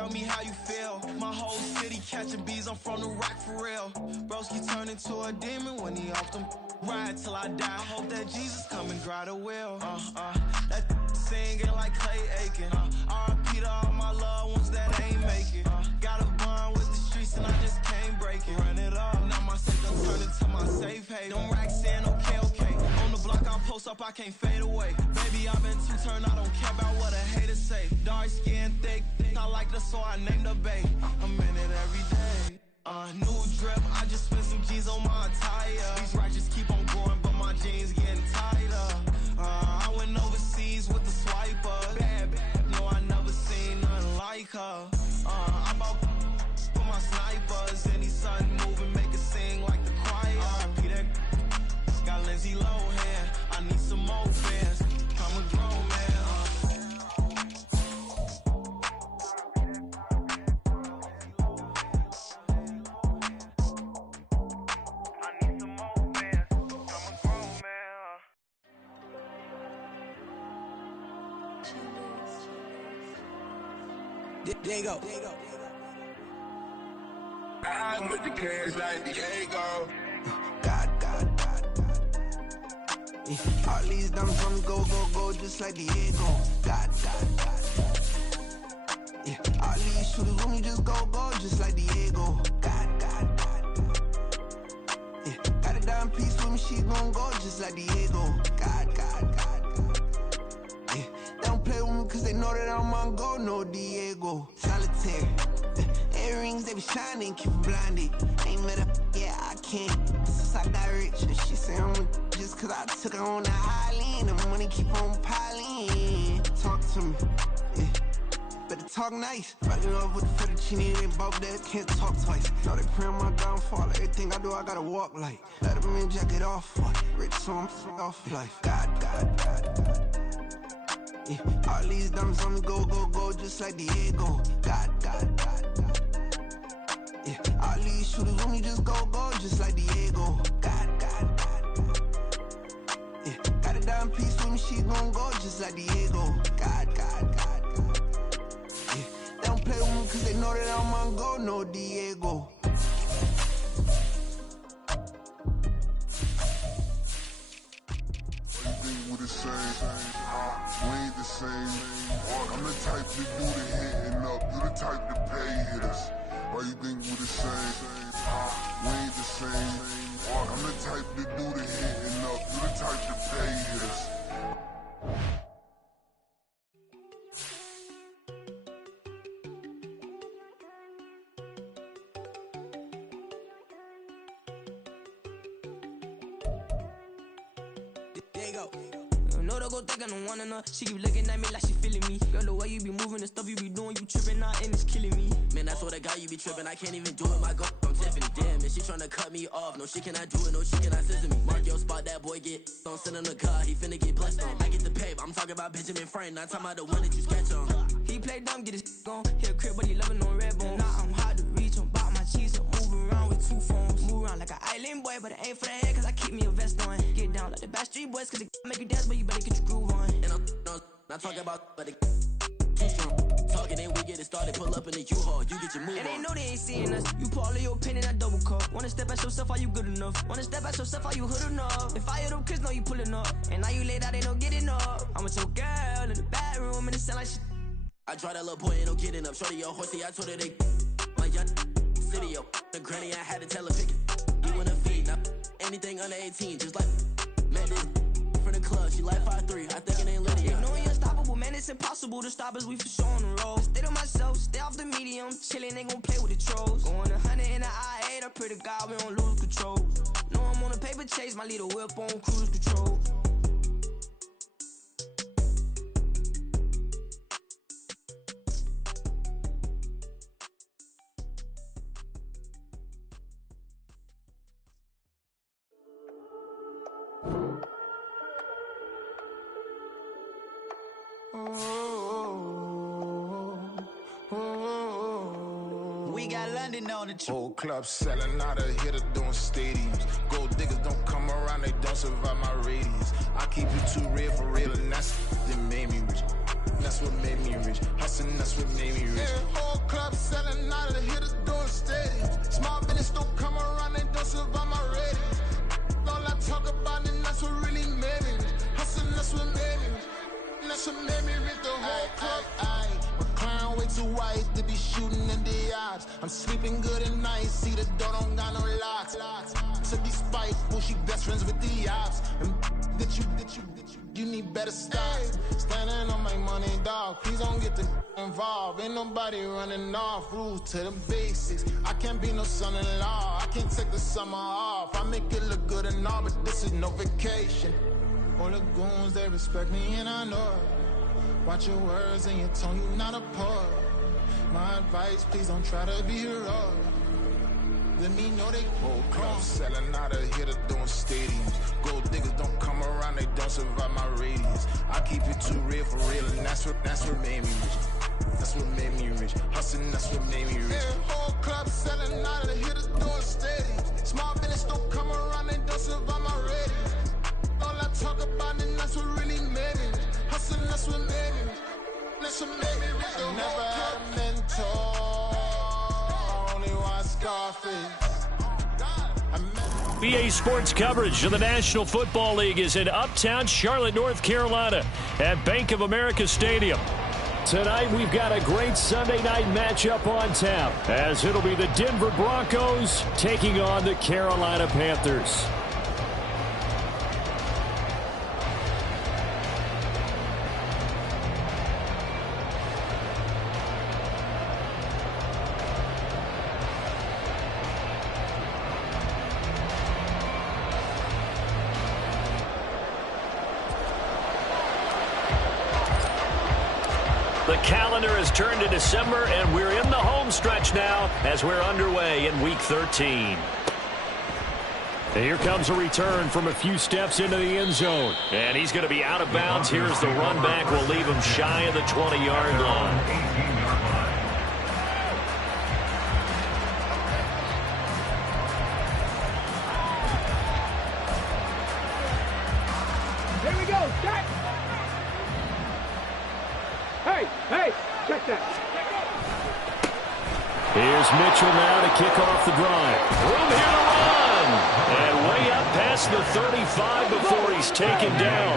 tell me how you feel. My whole city catching bees, I'm from the rock for real. Broski turned into a demon when he off them. Ride till I die, hope that Jesus come and grab the wheel. That singing like Clay Aiken. R.I.P. to all my loved ones that ain't make it. Got a bond with the streets and I just can't break it. Run it up, now my safe done turned into my safe haven. Them racks in, okay. On the block I post up, I can't fade away. Baby, I've been too turned, I don't care about what a hater say. Dark skin, thick, I like the so I named the babe. I'm in it every day. New drip, I just spent some G's on my attire. These righteous keep on going, but my jeans getting tighter. I went overseas with the swiper. Bad, no, I never seen nothing like her. I bought for my snipers. Any sudden moving, make it sing like the choir. R.I.P. that got Lindsay Lohan. I need some more fans. I'm a grown man. Diego. I'm with the cash like Diego. God. All these dumb from go, just like Diego. God. All these shooters when you just go, just like Diego. God. Got a dime piece with me, she gon' go, just like Diego. God. Don't play with me cause they know that I'm on go, no Diego. Solitaire. Earrings, they be shining, keep blinded. Ain't met up, yeah, I can't. Since I got rich, and she say I'm just cause I took her on the island. The money keep on piling. Talk to me, yeah. Better talk nice. Rockin' up with the fettuccine, they both that can't talk twice. Know they pray on my downfall, everything I do, I gotta walk like. Let them in, jacket off, rich, so I'm off life. God. Yeah. All these dummies on me go, just like Diego. God. Yeah. All these shooters when you just go, just like Diego. God. Yeah. Got a dime piece with me, she gon' go, just like Diego. God. Yeah. They don't play with me cause they know that I'm on go, no Diego. With the same, we ain't the same. I'm the type to do the hitting up, you the type to pay hitters. Why you think we the same? We ain't the same. I'm the type to do the hitting up, you the type to pay hitters. No, don't go think I don't wanna know. She keep looking at me like she feeling me. Girl, the way you be moving, the stuff you be doing, you tripping out and it's killing me. Man, I swear to God, you be tripping. I can't even do it. My girl, I'm Tiffany. Damn, and she tryna cut me off. No, she cannot do it. No, she cannot scissor me. Mark your spot, that boy get. Don't send him the car. He finna get blessed on. I get the pay, but I'm talking about Benjamin Franklin. Not talking about the one that you sketch on. He play dumb, get his gone. Hit a crib, but he loving on red bone. Now I'm hard to reach. I'm bout my cheese. I'm moving around with two phones. Move around like an island boy, but it ain't for the head, cause I keep me a vest on. Get down like the Backstreet Boys, cause it make you dance, but you better get your groove on. And I'm not talking about, but it too strong. Talking, then we get it started. Pull up in the U-Haul. You get your move and on. they know they ain't seeing us. You pull all of your pin in that double cup. Wanna step at yourself, are you good enough? Wanna step at yourself, are you hood enough? If I hear them kids know you pulling up, and now you laid out, they don't get enough. I'm with your girl in the bedroom, and it sound like shit. I tried that little boy, ain't no getting up. Shorty your horsey, I told her they my young city up. The granny, I had to tell her pick it. You wanna feed, now anything under 18, just like met this from the club. She like 5'3", I think it ain't lit. You know we unstoppable, man, it's impossible to stop us, we for sure on the road. Stay to myself, stay off the medium, chillin', ain't gon' play with the trolls. Going 100 in the I-8, I pray to God we don't lose control. Know I'm on a paper chase, my little whip on cruise control. We got London on the trip. Whole club selling out of hitter doing stadiums. Gold diggers don't come around, they don't survive my radius. I keep it too real for real, and that's that made me rich. That's what made me rich. Hustling, that's what made me rich. Yeah, whole club selling out of the hitters doing steady. Small business don't come around, they don't survive my ratings. All I talk about and that's what really made me rich. Hustling, that's what made me rich. That's what made me rich. The whole club. My clown way too white to be shooting in the odds. I'm sleeping good at night. See the door don't got no locks. To be spiteful, she best friends with the ops. And you need better stop. Standing on my money, dog. Please don't get involved. Ain't nobody running off. Rules to the basics. I can't be no son-in-law. I can't take the summer off. I make it look good and all, but this is no vacation. All the goons, they respect me and I know it. Watch your words and your tone, you not a poet. My advice, please don't try to be heroic. Let me know they whole club selling out of here to doing stadiums. Gold diggers don't come around, they don't survive my radius. I keep it too real for real, and that's what made me rich. That's what made me rich. Hustling, that's what made me rich. Yeah, whole club selling out of the here to doing stadiums. Small business don't come around, they don't survive my radius. All I talk about and that's what really made me rich. Hustling, that's what made me rich. That's what made me rich. I never had a mentor. Only one Scarface. BA Sports coverage of the National Football League is in uptown Charlotte, North Carolina at Bank of America Stadium. Tonight we've got a great Sunday night matchup on tap as it'll be the Denver Broncos taking on the Carolina Panthers. The calendar has turned to December, and we're in the home stretch now as we're underway in Week 13. And here comes a return from a few steps into the end zone. And he's going to be out of bounds. Here's the run back. Will leave him shy of the 20-yard line. Here we go, set! Hey, check that. Here's Mitchell now to kick off the drive. Room here to run. And way up past the 35 before he's taken down.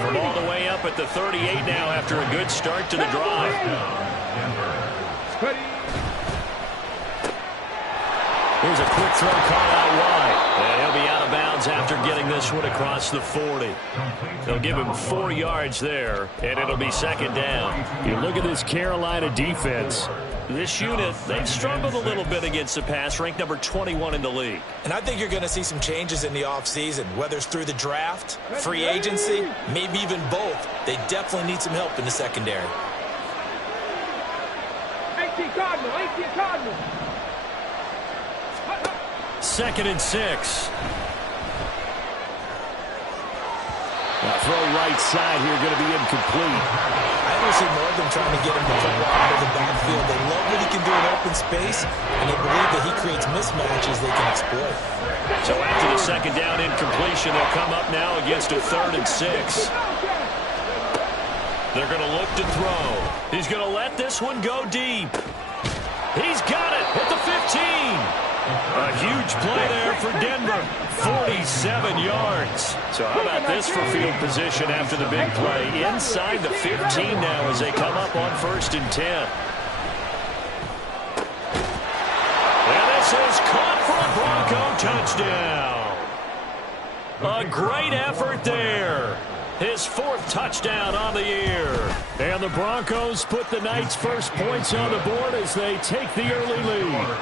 From all the way up at the 38 now after a good start to the drive. Here's a quick throw caught out wide. And he'll be out of bounds after getting this one across the 40. They'll give him 4 yards there, and it'll be second down. You look at this Carolina defense. This unit, they've struggled a little bit against the pass, ranked number 21 in the league. And I think you're going to see some changes in the offseason, whether it's through the draft, free agency, maybe even both. They definitely need some help in the secondary. 18 Cardinal. Second and 6. Now throw right side here, going to be incomplete. I don't see more of them trying to get him to throw out of the backfield. They love what he can do in open space, and they believe that he creates mismatches they can exploit. So after the second down incompletion, they'll come up now against a 3rd and 6. They're going to look to throw. He's going to let this one go deep. He's got it at the 15. A huge play there for Denver. 47 yards. So how about this for field position after the big play? Inside the 15 now as they come up on 1st and 10. And this is caught for a Bronco touchdown. A great effort there. His 4th touchdown on the year. And the Broncos put the Knights' first points on the board as they take the early lead.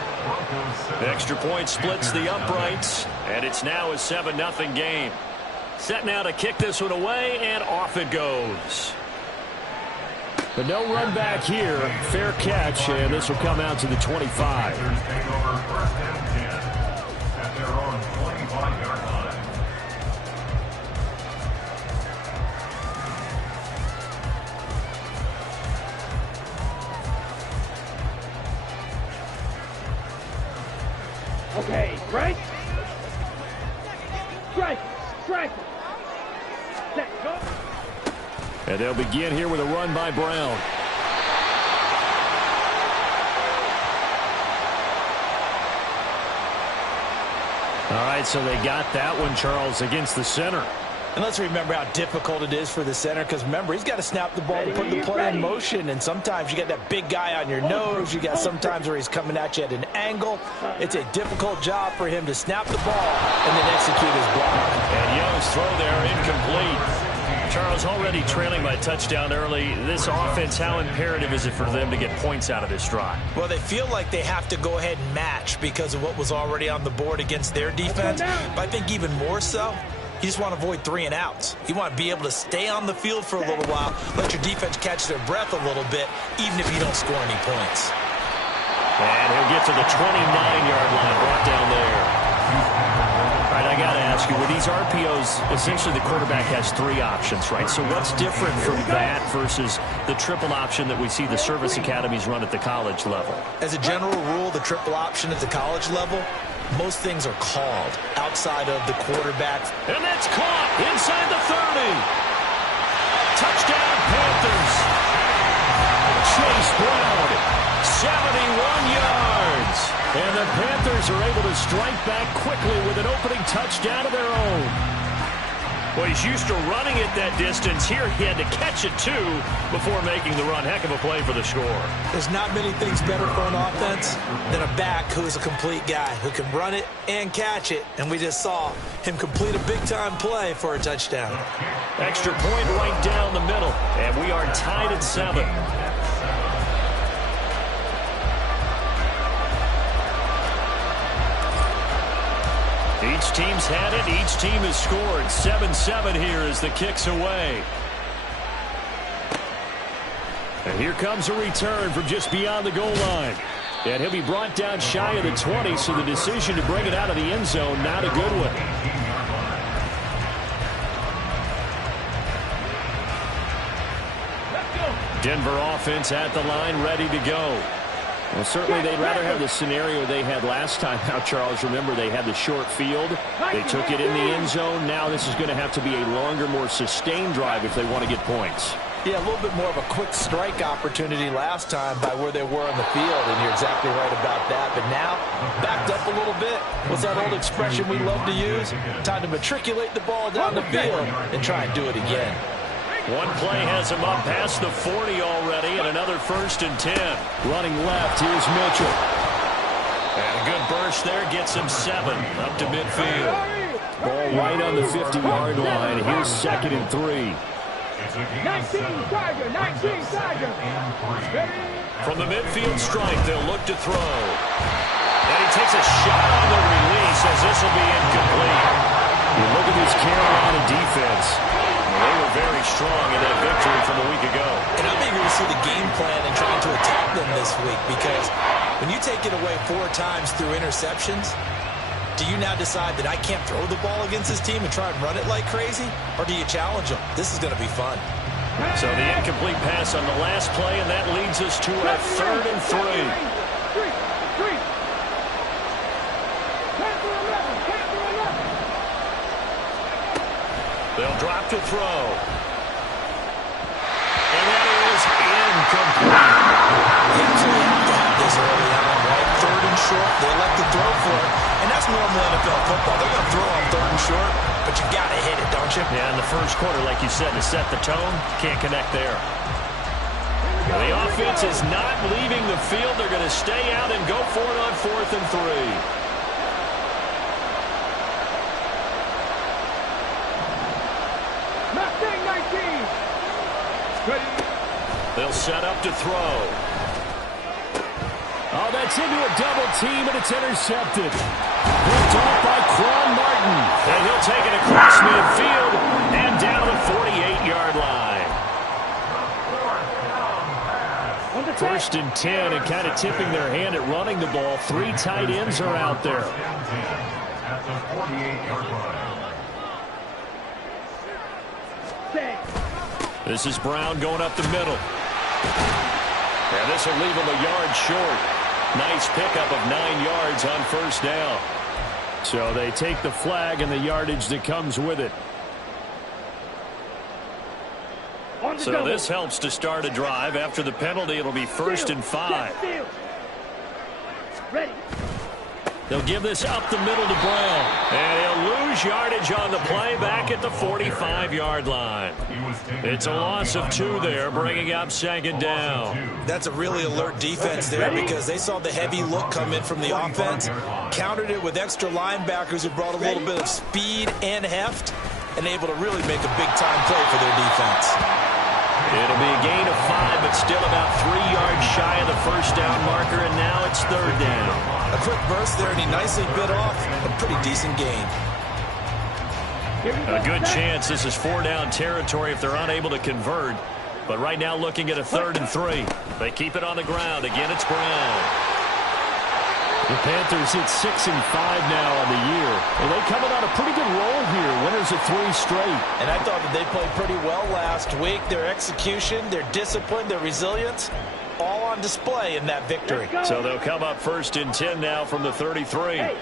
Extra point splits the uprights, and it's now a 7-0 game. Set now to kick this one away, and off it goes. But no run back here. Fair catch, and this will come out to the 25. Okay, strike. Set, go. And they'll begin here with a run by Brown. All right, so they got that one, Charles, against the center. And let's remember how difficult it is for the center, because remember, he's got to snap the ball to put the play in motion, and sometimes you got that big guy on your nose. You got sometimes where he's coming at you at an angle. It's a difficult job for him to snap the ball and then execute his block. And Young's throw there incomplete. Charles, already trailing by touchdown early. This offense, how imperative is it for them to get points out of this drive? Well, they feel like they have to go ahead and match because of what was already on the board against their defense. But I think even more so, you just want to avoid 3 and outs. You want to be able to stay on the field for a little while, let your defense catch their breath a little bit, even if you don't score any points. And he'll get to the 29-yard line, brought down there. All right, I got to ask you, with these RPOs, essentially the quarterback has 3 options, right? So what's different from that versus the triple option that we see the service academies run at the college level? As a general rule, the triple option at the college level, most things are called outside of the quarterback. And that's caught inside the 30. Touchdown, Panthers. Chase Brown, 71 yards. And the Panthers are able to strike back quickly with an opening touchdown of their own. Well, he's used to running it that distance. Here he had to catch it, too, before making the run. Heck of a play for the score. There's not many things better for an offense than a back who is a complete guy, who can run it and catch it. And we just saw him complete a big-time play for a touchdown. Extra point right down the middle. And we are tied at 7. Each team's had it. Each team has scored. 7-7 here as the kick's away. And here comes a return from just beyond the goal line. And he'll be brought down shy of the 20, so the decision to bring it out of the end zone, not a good one. Denver offense at the line, ready to go. Well, certainly they'd rather have the scenario they had last time. Now, Charles, remember, they had the short field. They took it in the end zone. Now this is going to have to be a longer, more sustained drive if they want to get points. Yeah, a little bit more of a quick strike opportunity last time by where they were on the field, and you're exactly right about that. But now, backed up a little bit. What's that old expression we love to use? Time to matriculate the ball down the field and try and do it again. One play has him up past the 40 already, and another 1st and 10. Running left, here's Mitchell. And a good burst there gets him 7 up to midfield. Ball right on the 50-yard line. Here's 2nd and 3. 19 Tiger, 19 Tiger. From the midfield stripe, they'll look to throw. And he takes a shot on the release as this will be incomplete. You look at this Carolina defense. They were very strong in that victory from a week ago. And I'm eager to see the game plan and trying to attack them this week, because when you take it away 4 times through interceptions, do you now decide that I can't throw the ball against this team and try and run it like crazy? Or do you challenge them? This is going to be fun. So the incomplete pass on the last play, and that leads us to a 3rd and 3. They'll drop to throw. And that is incomplete. They absolutely have to have this early on, right? 3rd and short, they elect to throw for it. And that's normal NFL football. They're going to throw on 3rd and short, but you got to hit it, don't you? Yeah, in the first quarter, like you said, to set the tone, can't connect there. Well, the offense is not leaving the field. They're going to stay out and go for it on 4th and 3. They'll set up to throw. Oh, that's into a double team, and it's intercepted. Picked off by Quan Martin. And he'll take it across midfield and down to the 48-yard line. 1st and 10, and kind of tipping their hand at running the ball. 3 tight ends are out there. This is Brown going up the middle. And this will leave him a yard short. Nice pickup of 9 yards on 1st down. So they take the flag and the yardage that comes with it. So this helps to start a drive. After the penalty, it'll be 1st and 5. Ready. They'll give this up the middle to Brown. And he'll lose yardage on the play back at the 45-yard line. It's a loss of 2 there, bringing up 2nd down. That's a really alert defense there because they saw the heavy look come in from the offense, countered it with extra linebackers who brought a little bit of speed and heft, and able to really make a big-time play for their defense. It'll be a gain of 5, but still about 3 yards shy of the first down marker, and now it's 3rd down. A quick burst there, and he nicely bit off a pretty decent gain. A good chance this is 4-down territory if they're unable to convert. But right now looking at a 3rd and 3. They keep it on the ground. Again, it's Brown. The Panthers hit 6 and 5 now on the year. Well, they coming on a pretty good roll here. Winners of 3 straight. And I thought that they played pretty well last week. Their execution, their discipline, their resilience, all on display in that victory. So they'll come up 1st and 10 now from the 33. Hey,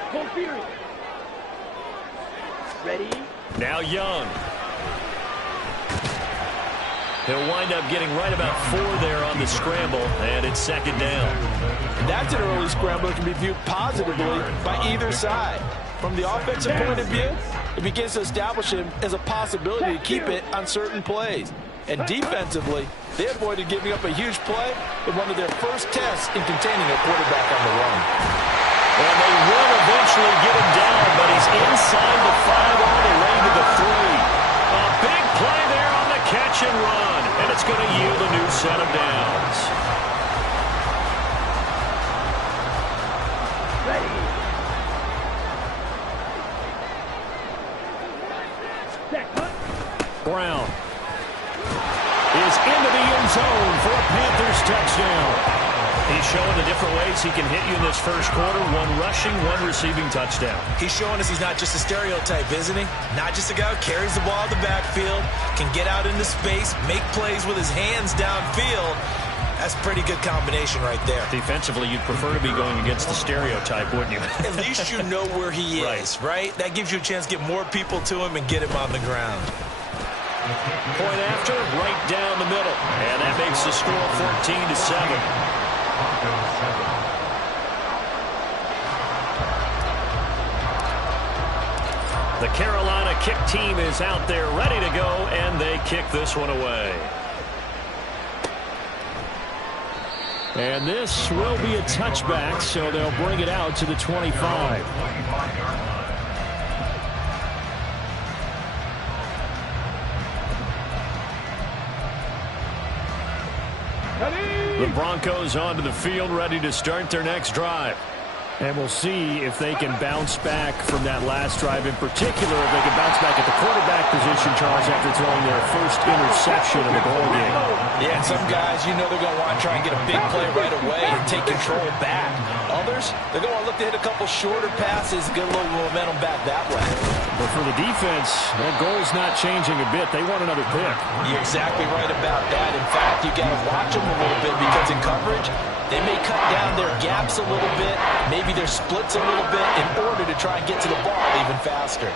ready? Now Young. He'll wind up getting right about 4 there on the scramble, and it's 2nd down. That's an early scramble that can be viewed positively by either side. From the offensive point of view, it begins to establish him as a possibility to keep it on certain plays. And defensively, they avoided giving up a huge play in one of their first tests in containing a quarterback on the run. And they will eventually get him down, but he's inside the 5 all the way to the 3. A big play there on the catch and run, and it's going to yield a new set of downs. Ready. Brown is into the end zone for a Panthers touchdown. He's showing the different ways he can hit you in this first quarter. 1 rushing, 1 receiving touchdown. He's showing us he's not just a stereotype, isn't he? Not just a guy who carries the ball in the backfield, can get out into space, make plays with his hands downfield. That's a pretty good combination right there. Defensively, you'd prefer to be going against the stereotype, wouldn't you? At least you know where he is, right? That gives you a chance to get more people to him and get him on the ground. Point after, right down the middle. And that makes the score 14-7. The Carolina kick team is out there ready to go, and they kick this one away. And this will be a touchback, so they'll bring it out to the 25. The Broncos onto the field, ready to start their next drive. And we'll see if they can bounce back from that last drive. In particular, if they can bounce back at the quarterback position, Charles, after throwing their first interception of the ballgame. Yeah, and some guys, you know they're going to want to try and get a big play right away and take control back. Others, they're going to look to hit a couple shorter passes and get a little momentum back that way. But for the defense, that goal's not changing a bit. They want another pick. You're exactly right about that. In fact, you got to watch them a little bit because in coverage, they may cut down their gaps a little bit, maybe their splits a little bit in order to try and get to the ball even faster.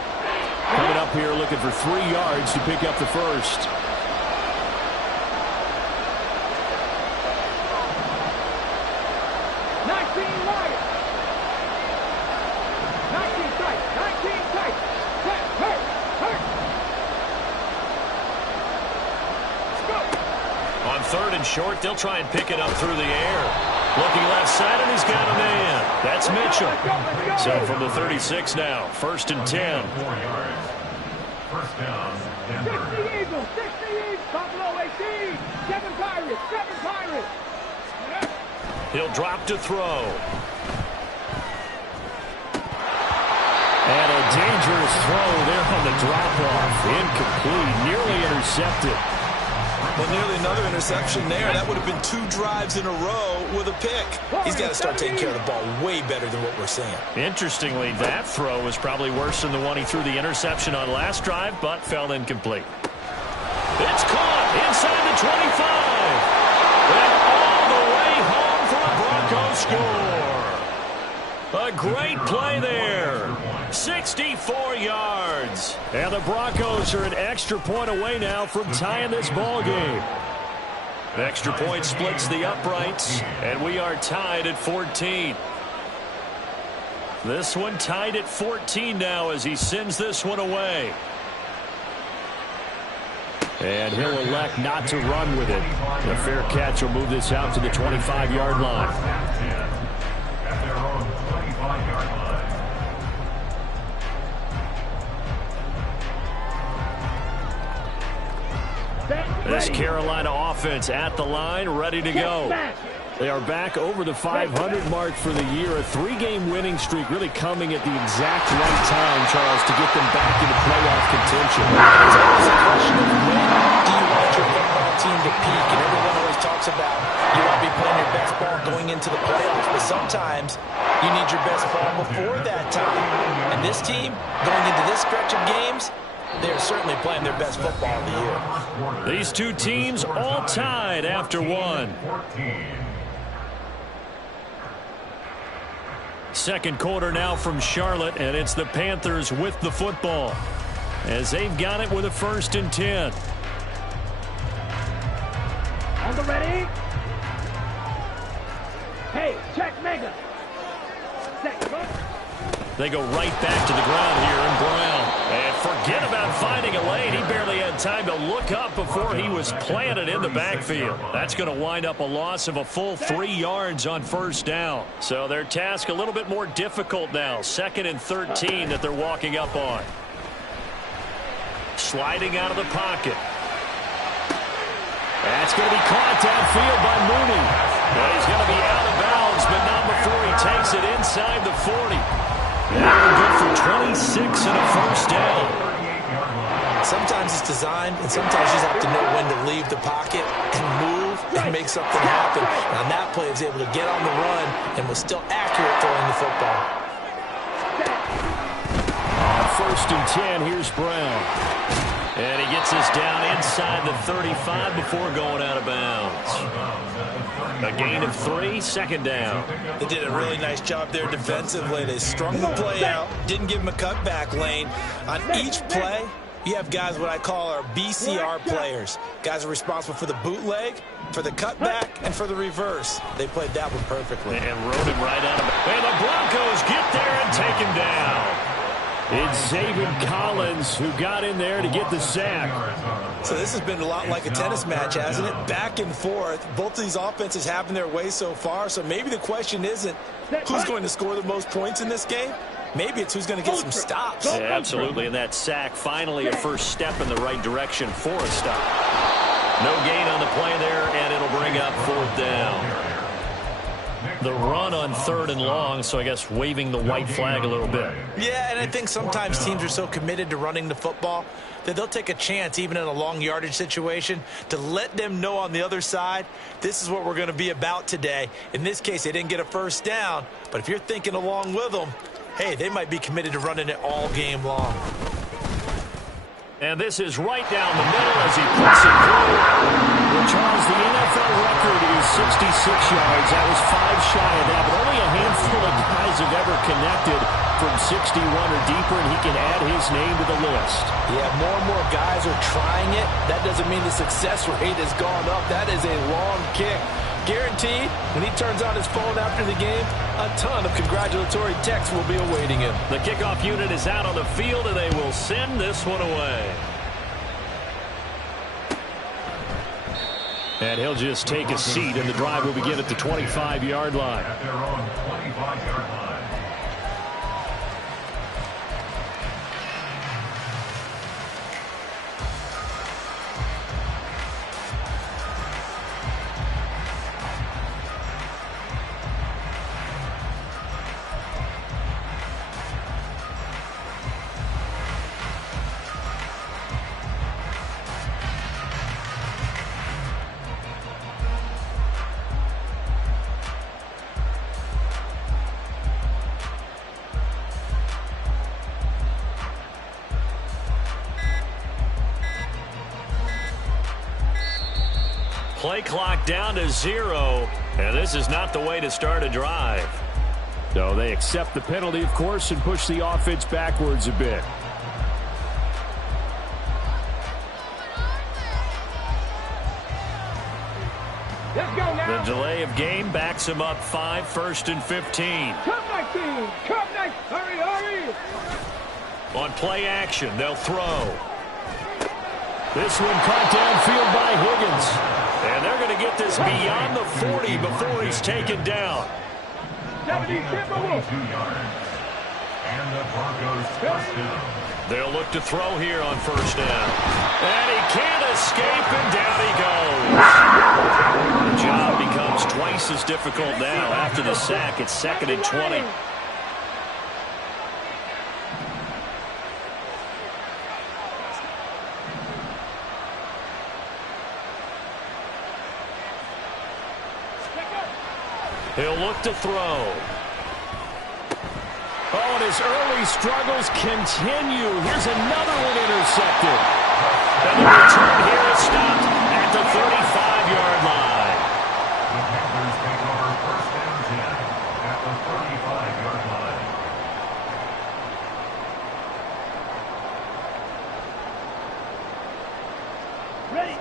Coming up here looking for 3 yards to pick up the first. On 3rd and short, they'll try and pick it up through the air. Looking left side, and he's got a man. That's Mitchell. So from the 36 now, 1st and 10. First down, Denver. 60 Eagles, Buffalo 18. 7 Pirates, 7 Pirates. He'll drop to throw. And a dangerous throw there on the drop-off. Incomplete, nearly intercepted. Well, nearly another interception there. That would have been 2 drives in a row with a pick. He's got to start taking care of the ball way better than what we're seeing. Interestingly, that throw was probably worse than the one he threw the interception on last drive, but fell incomplete. It's caught inside the 25. And all the way home for a Broncos score. A great play there. 64 yards. And the Broncos are an extra point away now from tying this ball game. The extra point splits the uprights, and we are tied at 14. This one tied at 14 now as he sends this one away. And he'll elect not to run with it. The fair catch will move this out to the 25-yard line. At their own 25-yard line. This Carolina offense at the line, ready to go. They are back over the 500 mark for the year. A 3-game winning streak really coming at the exact right time, Charles, to get them back into playoff contention. It's always a question of when do you want your football team to peak? And everyone always talks about you want to be playing your best ball going into the playoffs, but sometimes you need your best ball before that time. And this team, going into this stretch of games, they're certainly playing their best football of the year. These two teams all tied after one. Second quarter now from Charlotte, and it's the Panthers with the football as they've got it with a 1st and 10. On the ready. Hey, check mega. They go right back to the ground here in Brown. And forget about finding a lane. He barely had time to look up before he was planted in the backfield. That's going to wind up a loss of a full 3 yards on 1st down. So their task a little bit more difficult now. 2nd and 13 that they're walking up on. Sliding out of the pocket. That's going to be caught downfield by Mooney. Well, he's going to be out of bounds, but not before he takes it inside the 40. And they're good for 26 and a 1st down. Sometimes it's designed, and sometimes you just have to know when to leave the pocket and move and make something happen. And on that play, he was able to get on the run and was still accurate throwing the football. On 1st and 10, here's Brown. And he gets this down inside the 35 before going out of bounds. A gain of 3, 2nd down. They did a really nice job there defensively. They strung the play out, didn't give him a cutback lane. On each play, you have guys what I call our BCR players. Guys are responsible for the bootleg, for the cutback, and for the reverse. They played that one perfectly. And rode him right out of it. And the Broncos get there and take him down. It's Zaven Collins who got in there to get the sack. So this has been a lot like a tennis match, hasn't it? Back and forth. Both of these offenses having their way so far. So maybe the question isn't who's going to score the most points in this game. Maybe it's who's going to get some stops. Yeah, absolutely. And that sack, finally a first step in the right direction for a stop. No gain on the play there, and it'll bring up 4th down. The run on 3rd and long, so I guess waving the white flag a little bit. Yeah, and I think sometimes teams are so committed to running the football that they'll take a chance, even in a long yardage situation, to let them know on the other side, this is what we're going to be about today. In this case, they didn't get a 1st down, but if you're thinking along with them, hey, they might be committed to running it all game long. And this is right down the middle as he puts it through. Well, Charles, the NFL record is 66 yards. That was 5 shy of that, but only a handful of guys have ever connected from 61 or deeper, and he can add his name to the list. Yeah, more and more guys are trying it. That doesn't mean the success rate has gone up. That is a long kick. Guaranteed, when he turns on his phone after the game, a ton of congratulatory texts will be awaiting him. The kickoff unit is out on the field, and they will send this one away. And he'll just take a seat, and the drive will begin at the 25-yard line. At their own 25-yard line. Play clock down to 0, and this is not the way to start a drive. So they accept the penalty, of course, and push the offense backwards a bit. Let's go now. The delay of game backs him up 5, 1st and 15. Come back, team. Come back. Hurry, hurry. On play action, they'll throw. This one caught downfield by Higgins. And they're going to get this beyond the 40 before he's taken down. 72 yards. And the Broncos first down. They'll look to throw here on 1st down. And he can't escape, and down he goes. The job becomes twice as difficult now after the sack. It's 2nd and 20. He'll look to throw. Oh, and his early struggles continue. Here's another one intercepted. And the return here is stopped at the 35-yard line. The Panthers take over 1st and 10 at the 35-yard line. Ready.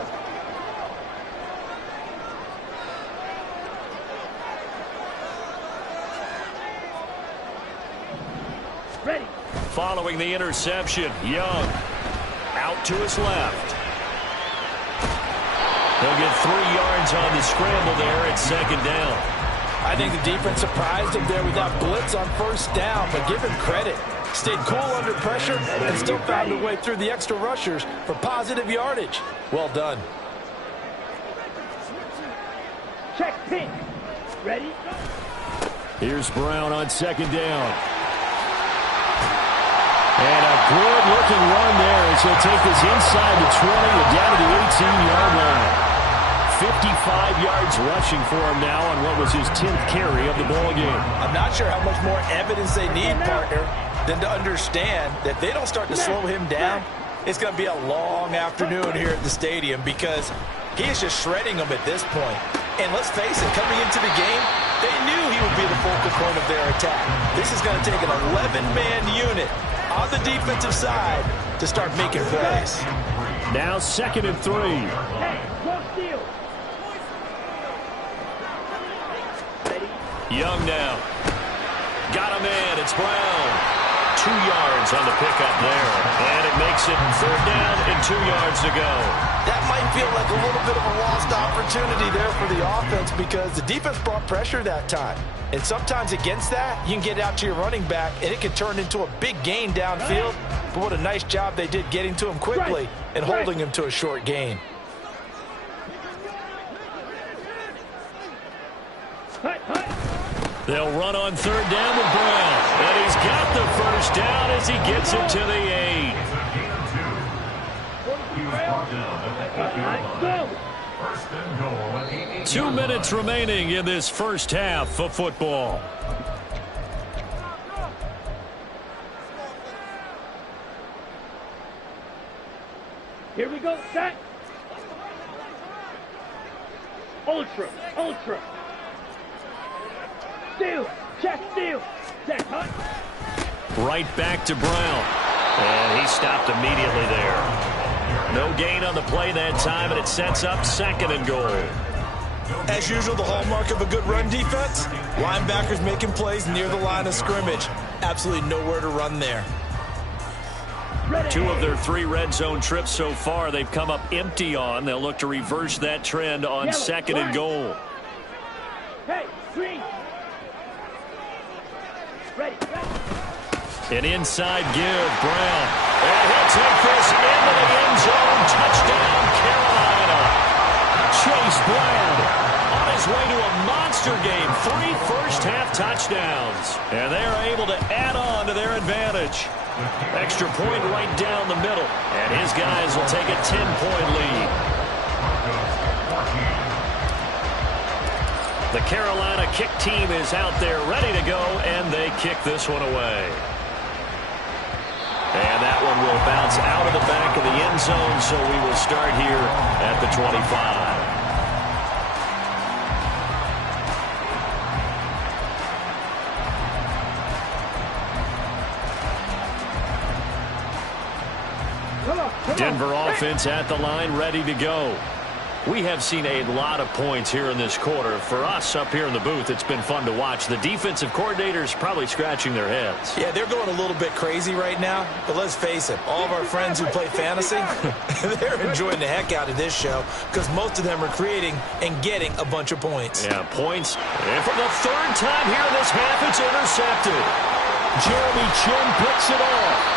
Ready. Following the interception, Young out to his left. He'll get 3 yards on the scramble there at 2nd down. I think the defense surprised him there with that blitz on 1st down, but give him credit. Stayed cool under pressure and still found a way through the extra rushers for positive yardage. Well done. Check pin. Ready. Here's Brown on 2nd down. And a good-looking run there as he'll take this inside the 20 and down to the 18-yard line. 55 yards rushing for him now on what was his 10th carry of the ball game. I'm not sure how much more evidence they need, partner, than to understand that they don't start to slow him down. It's going to be a long afternoon here at the stadium because he is just shredding them at this point. And let's face it, coming into the game, they knew he would be the focal point of their attack. This is going to take an 11-man unit on the defensive side to start making plays. Now 2nd and 3. Hey, cross steal. Young now. Got him in. It's Brown. 2 yards on the pickup there. And it makes it 3rd down and 2 yards to go. That might feel like a little bit of a lost opportunity there for the offense because the defense brought pressure that time. And sometimes against that, you can get out to your running back, and it can turn into a big gain downfield. But what a nice job they did getting to him quickly and holding him to a short gain. They'll run on 3rd down with Brown. And he's got the 1st down as he gets it to the 8. It's a gain of 2. He was brought down at the 8-yard line. 1st and goal at the 8-yard 2 minutes remaining in this first half of football. Here we go. Set. Ultra. Ultra. Steal. Check steal. Set. Hut. Right back to Brown. And he stopped immediately there. No gain on the play that time, and it sets up 2nd and goal. As usual, the hallmark of a good run defense, linebackers making plays near the line of scrimmage. Absolutely nowhere to run there. 2 of their 3 red zone trips so far, they've come up empty on. They'll look to reverse that trend on 2nd and goal. Hey, green. Ready. An inside give, Brown. And he'll take this into the end zone. Touchdown, Carolina. Chase Brown on his way to a monster game. 3 first-half touchdowns. And they are able to add on to their advantage. Extra point right down the middle. And his guys will take a 10-point lead. The Carolina kick team is out there ready to go, and they kick this one away. And that one will bounce out of the back of the end zone, so we will start here at the 25. Denver offense at the line, ready to go. We have seen a lot of points here in this quarter. For us up here in the booth, it's been fun to watch. The defensive coordinators probably scratching their heads. Yeah, they're going a little bit crazy right now. But let's face it, all of our friends who play fantasy, they're enjoying the heck out of this show because most of them are creating and getting a bunch of points. Yeah, points. And for the third time here in this half, it's intercepted. Jeremy Chin picks it off.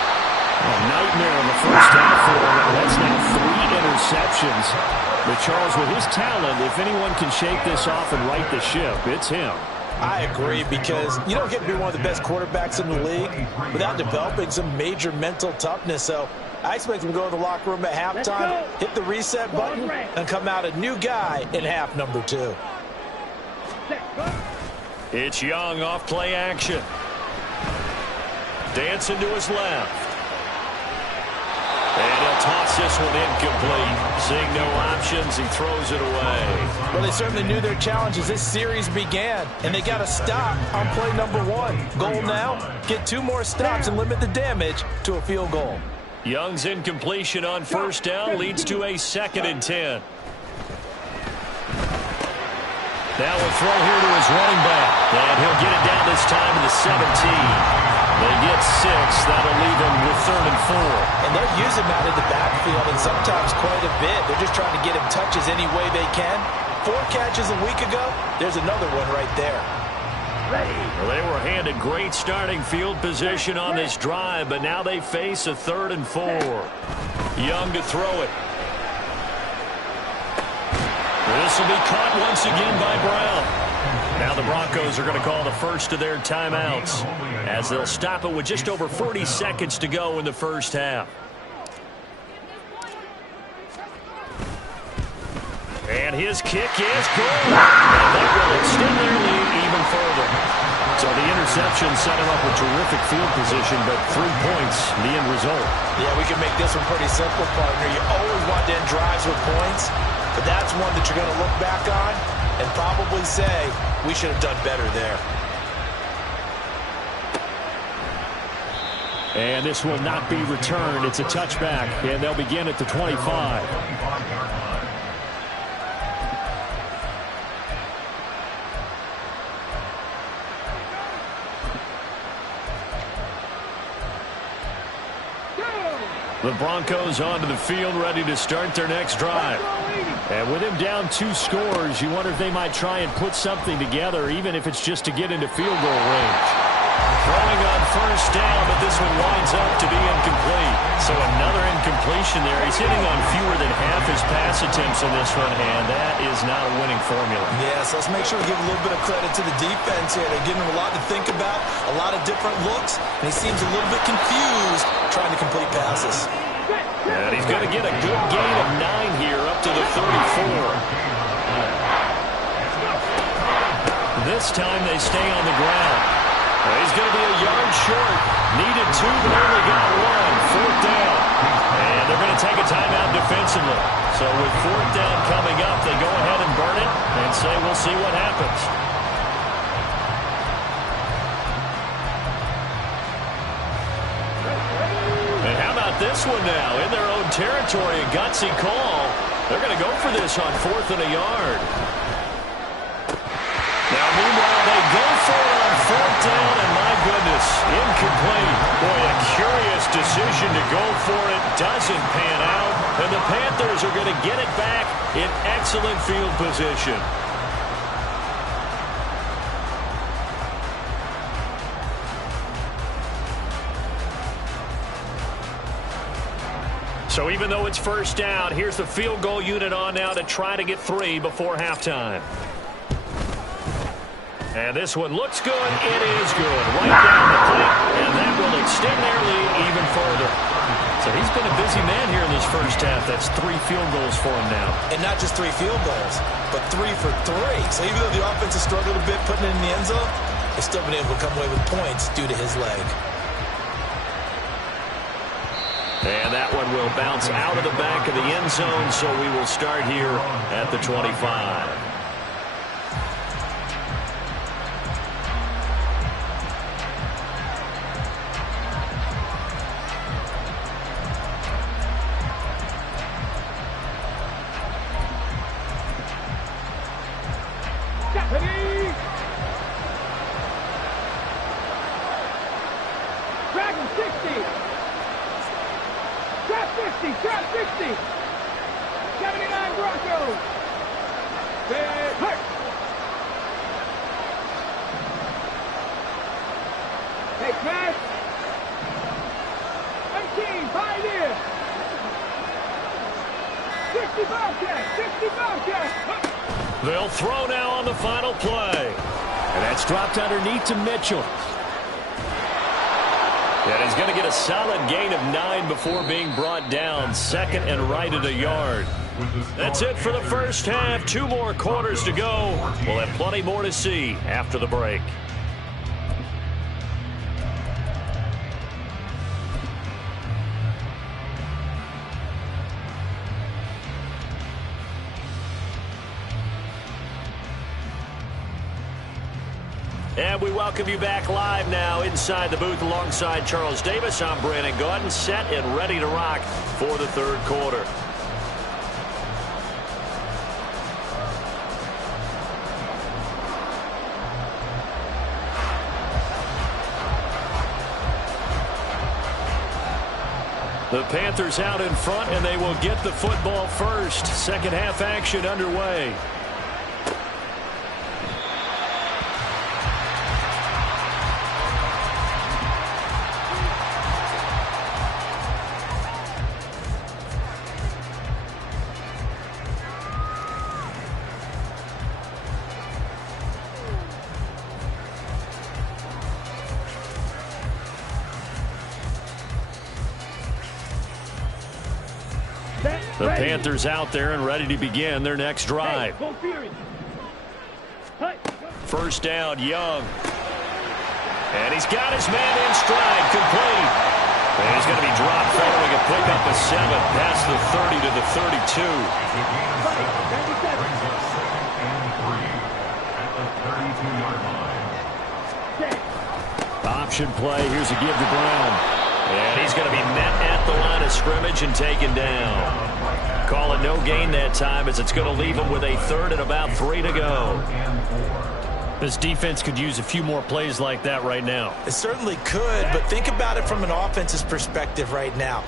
A nightmare in the first half for him. That's now 3 interceptions. But Charles, with his talent, if anyone can shake this off and right the ship, it's him. I agree, because you don't get to be one of the best quarterbacks in the league without developing some major mental toughness. So I expect him to go to the locker room at halftime, hit the reset button, and come out a new guy in half number 2. It's Young off play action. Dancing to his left. And he'll toss this one incomplete. Seeing no options, he throws it away. Well, they certainly knew their challenge as this series began, and they got to stop on play number 1. Goal now, get 2 more stops and limit the damage to a field goal. Young's incompletion on first down leads to a 2nd and 10. Now a throw here to his running back, and he'll get it down this time to the 17. They get 6. That'll leave him with 3rd and 4. And they're using that in the backfield, and sometimes quite a bit. They're just trying to get him touches any way they can. 4 catches a week ago. There's another one right there. Well, they were handed great starting field position on this drive, but now they face a 3rd and 4. Young to throw it. This will be caught once again by Brown. Now the Broncos are going to call the first of their timeouts as they'll stop it with just over 40 seconds to go in the first half. And his kick is good. And that will extend their lead even further. So the interception set him up with terrific field position, but 3 points, the end result. Yeah, we can make this one pretty simple, partner. You always want to end drives with points, but that's one that you're going to look back on and probably say, we should have done better there. And this will not be returned. It's a touchback, and they'll begin at the 25. The Broncos onto the field, ready to start their next drive. And with him down 2 scores, you wonder if they might try and put something together, even if it's just to get into field goal range. Throwing on first down, but this one winds up to be incomplete. So another incompletion there. He's hitting on fewer than half his pass attempts in this one, and that is not a winning formula. Yes, let's make sure we give a little bit of credit to the defense here. They're giving him a lot to think about, a lot of different looks, and he seems a little bit confused trying to complete passes. And he's going to get a good gain of 9 here, up to the 34. This time they stay on the ground. He's going to be a yard short. Needed 2, but only got 1. 4th down. And they're going to take a timeout defensively. So with 4th down coming up, they go ahead and burn it and say we'll see what happens. And how about this one now? In their own territory, a gutsy call. They're going to go for this on 4th and a yard. Now, meanwhile, they go for it on 4th down, and my goodness, incomplete. Boy, a curious decision to go for it. Doesn't pan out, and the Panthers are going to get it back in excellent field position. So even though it's first down, here's the field goal unit on now to try to get 3 before halftime. And this one looks good. It is good. Right down the plate, and that will extend their lead even further. So he's been a busy man here in this first half. That's 3 field goals for him now. And not just 3 field goals, but 3 for 3. So even though the offense has struggled a bit putting it in the end zone, they've still been able to come away with points due to his leg. And that one will bounce out of the back of the end zone, so we will start here at the 25. Drop 60. 79 Broncos. Big hurt. Hey, pass. 19, Pioneer. 60 Bobcat. 60 Bobcat. They'll throw now on the final play. And that's dropped underneath to Mitchell. And he's going to get a solid gain of 9 before being brought down. Second and right at a yard. That's it for the first half. 2 more quarters to go. We'll have plenty more to see after the break. And we welcome you back live now inside the booth alongside Charles Davis. I'm Brandon Gaudin, set and ready to rock for the third quarter. The Panthers out in front, and they will get the football first. Second half action underway. The Panthers out there and ready to begin their next drive. First down, Young. And he's got his man in stride, complete. And he's going to be dropped following a pickup of 7 past the 30 to the 32. Option play. Here's a give to Brown. And he's going to be met at the line of scrimmage and taken down. Call it no gain that time as it's going to leave him with a third and about 3 to go. This defense could use a few more plays like that right now. It certainly could, but think about it from an offense's perspective right now.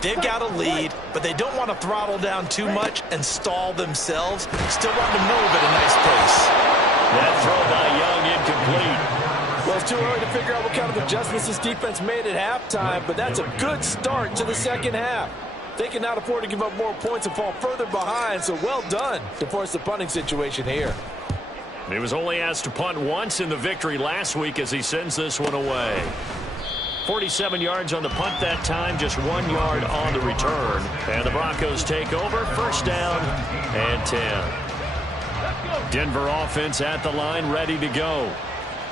They've got a lead, but they don't want to throttle down too much and stall themselves. Still want to move at a nice pace. That throw by Young incomplete. Well, it's too early to figure out what kind of adjustments this defense made at halftime, but that's a good start to the second half. They can not afford to give up more points and fall further behind, so well done to force the punting situation here. He was only asked to punt once in the victory last week as he sends this one away. 47 yards on the punt that time, just 1 yard on the return. And the Broncos take over, first down and 10. Denver offense at the line, ready to go.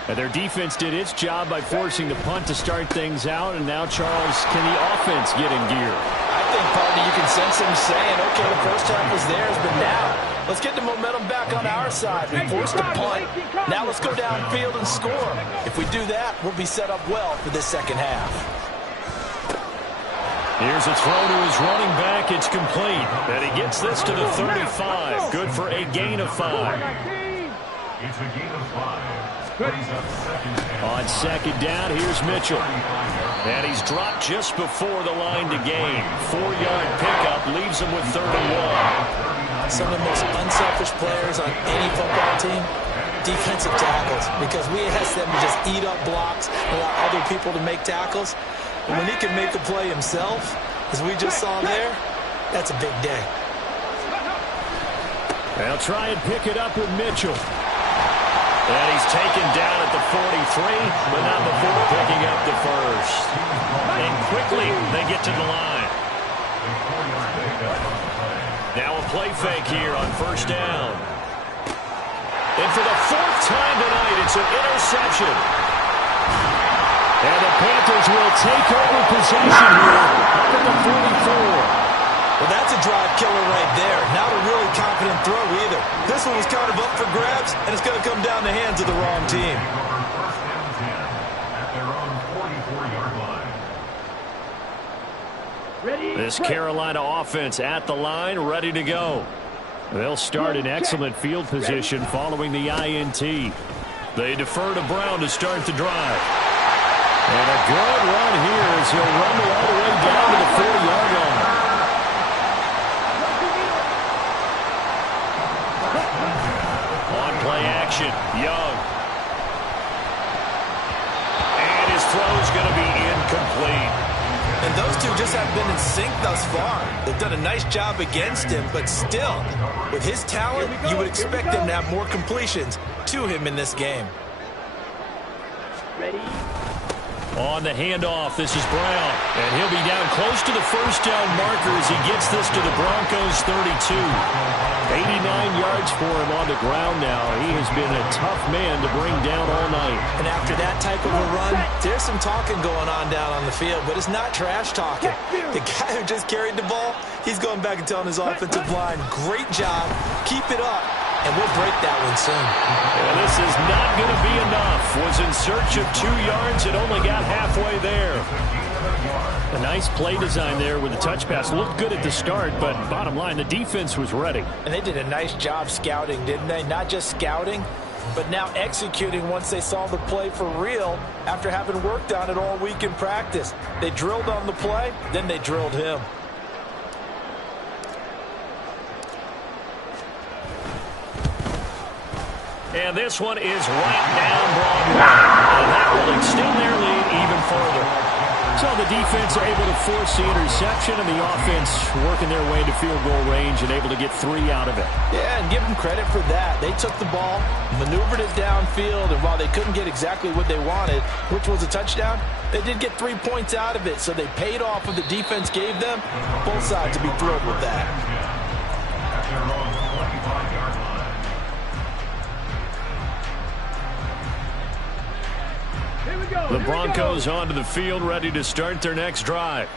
And their defense did its job by forcing the punt to start things out. And now, Charles, can the offense get in gear? I think, partner, you can sense them saying, okay, the first half was theirs, but now let's get the momentum back on our side. We forced the punt. Now let's go downfield and score. If we do that, we'll be set up well for this second half. Here's a throw to his running back. It's complete. And he gets this to the 35. Good for a gain of 5. It's a gain of 5. On second down, here's Mitchell. And he's dropped just before the line to gain. 4-yard pickup leaves him with 3rd and 1. Some of the most unselfish players on any football team, defensive tackles, because we ask them to just eat up blocks, allow other people to make tackles. And when he can make the play himself, as we just saw there, that's a big day. They'll try and pick it up with Mitchell. And he's taken down at the 43, but not before picking up the first. And quickly, they get to the line. Now a play fake here on first down. And for the 4th time tonight, it's an interception. And the Panthers will take over possession here up at the 44. Well, that's a drive killer right there. Not a really confident throw either. This one was kind of up for grabs, and it's going to come down the hands of the wrong team. First down 10 at their own 44-yard line. This Carolina offense at the line, ready to go. They'll start in excellent field position following the INT. They defer to Brown to start the drive. And a good run here as he'll run all the way down to the 40-yard line. possession. Young. And his throw's going to be incomplete. And those two just haven't been in sync thus far. They've done a nice job against him, but still, with his talent, you would expect him to have more completions to him in this game. Ready? On the handoff, this is Brown. And he'll be down close to the first down marker as he gets this to the Broncos' 32. 89 yards for him on the ground now. He has been a tough man to bring down all night. And after that type of a run, there's some talking going on down on the field, but it's not trash talking. The guy who just carried the ball, he's going back and telling his offensive line, great job, keep it up. And we'll break that one soon. Well, this is not going to be enough. Was in search of 2 yards and only got halfway there. A nice play design there with the touch pass. Looked good at the start, but bottom line, the defense was ready. And they did a nice job scouting, didn't they? Not just scouting, but now executing once they saw the play for real after having worked on it all week in practice. They drilled on the play, then they drilled him. And this one is right down Broadway. And that will extend their lead even further. So the defense are able to force the interception, and the offense working their way to field goal range and able to get 3 out of it. Yeah, and give them credit for that. They took the ball, maneuvered it downfield, and while they couldn't get exactly what they wanted, which was a touchdown, they did get 3 points out of it. So they paid off what the defense gave them. Both sides to be thrilled with that. The Broncos onto the field, ready to start their next drive.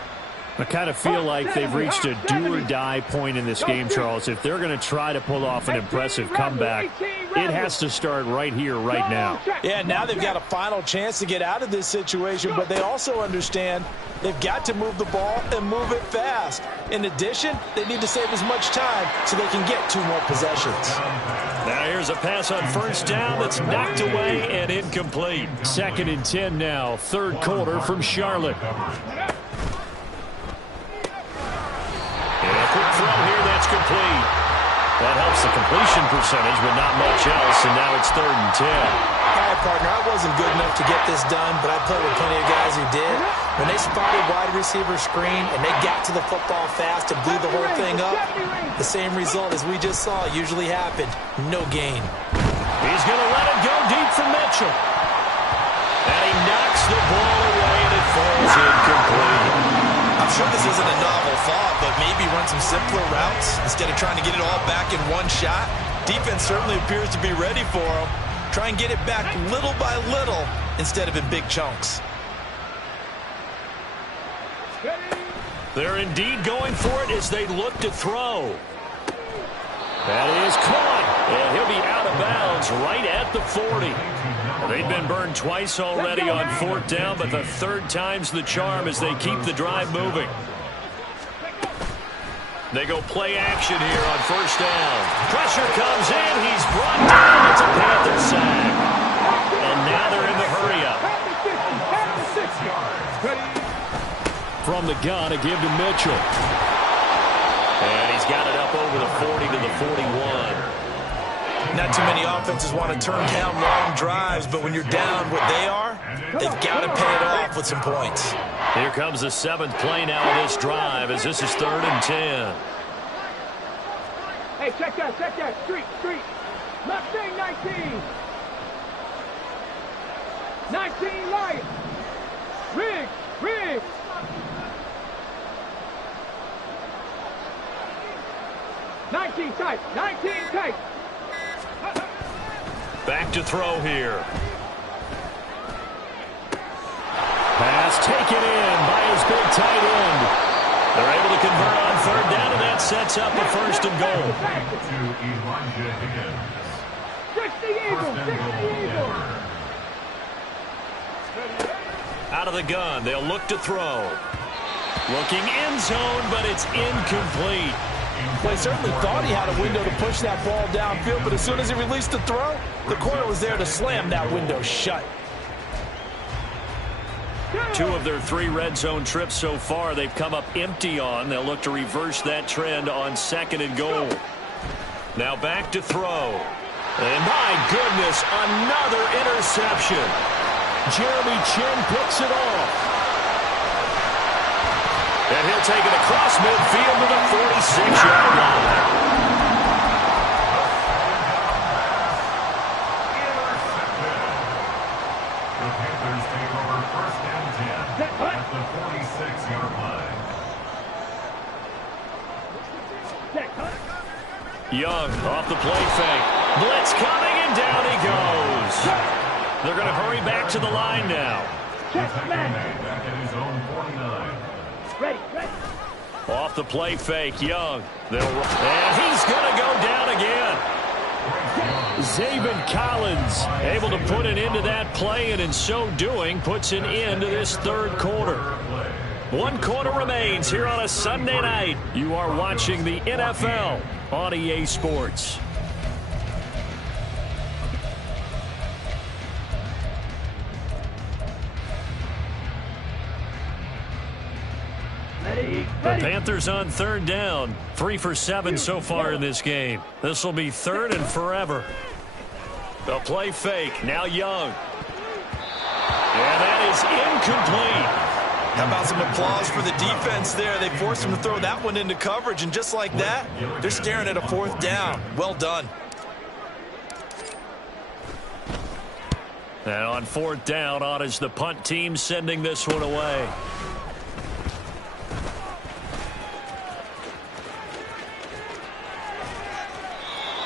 I kind of feel like they've reached a do-or-die point in this game, Charles. If they're going to try to pull off an impressive comeback, it has to start right here, right now. Yeah, now they've got a final chance to get out of this situation, but they also understand they've got to move the ball and move it fast. In addition, they need to save as much time so they can get 2 more possessions. Now here's a pass on first down that's knocked away and incomplete. 2nd and 10 now, 3rd quarter from Charlotte. And a quick throw here that's complete. That helps the completion percentage, but not much else, and now it's 3rd and 10. All right, partner, I wasn't good enough to get this done, but I played with plenty of guys who did. When they spotted wide receiver screen and they got to the football fast and blew the whole thing up, the same result as we just saw usually happened. No gain. He's going to let it go deep for Mitchell. And he knocks the ball away, and it falls incomplete. I'm sure this isn't a novel thought, but maybe run some simpler routes instead of trying to get it all back in one shot. Defense certainly appears to be ready for him. Try and get it back little by little instead of in big chunks. They're indeed going for it as they look to throw. That is caught, and he'll be out of bounds right at the 40. They've been burned twice already on 4th down, but the 3rd time's the charm as they keep the drive moving. They go play action here on 1st down. Pressure comes in. He's brought down. It's a Panther sack. And now they're in the hurry-up. From the gun, a give to Mitchell. And he's got it up over the 40 to the 41. Not too many offenses want to turn down long drives, but when you're down what they are, they've got to pay it off with some points. Here comes the 7th play now of this drive as this is 3rd and 10. Hey, check that. Street. Mustang 19. 19 Lions. Riggs. 19 tight. Back to throw here. Pass taken in by his big tight end. They're able to convert on 3rd down, and that sets up a 1st and goal. Out of the gun, they'll look to throw. Looking end zone, but it's incomplete. Well, he certainly thought he had a window to push that ball downfield, but as soon as he released the throw, the corner was there to slam that window shut. 2 of their 3 red zone trips so far they've come up empty on. They'll look to reverse that trend on 2nd and goal. Now back to throw. And my goodness, another interception. Jeremy Chin picks it off. And he'll take it across midfield to the 46-yard line. The Panthers take over 1st and 10 at the 46-yard line. Young off the play fake. Blitz coming, and down he goes. They're going to hurry back to the line now. Back at his own 49. Ready. Off the play fake, Young. And he's going to go down again. Zaven Collins able to put an end to that play, and in so doing puts an end to this third quarter. 1 quarter remains here on a Sunday night. You are watching the NFL on EA Sports. The Panthers on 3rd down. 3 for 7 so far in this game. This will be 3rd and forever. The play fake. Now Young. And that is incomplete. How about some applause for the defense there? They forced him to throw that one into coverage, and just like that, they're staring at a 4th down. Well done. And on 4th down, on is the punt team sending this one away.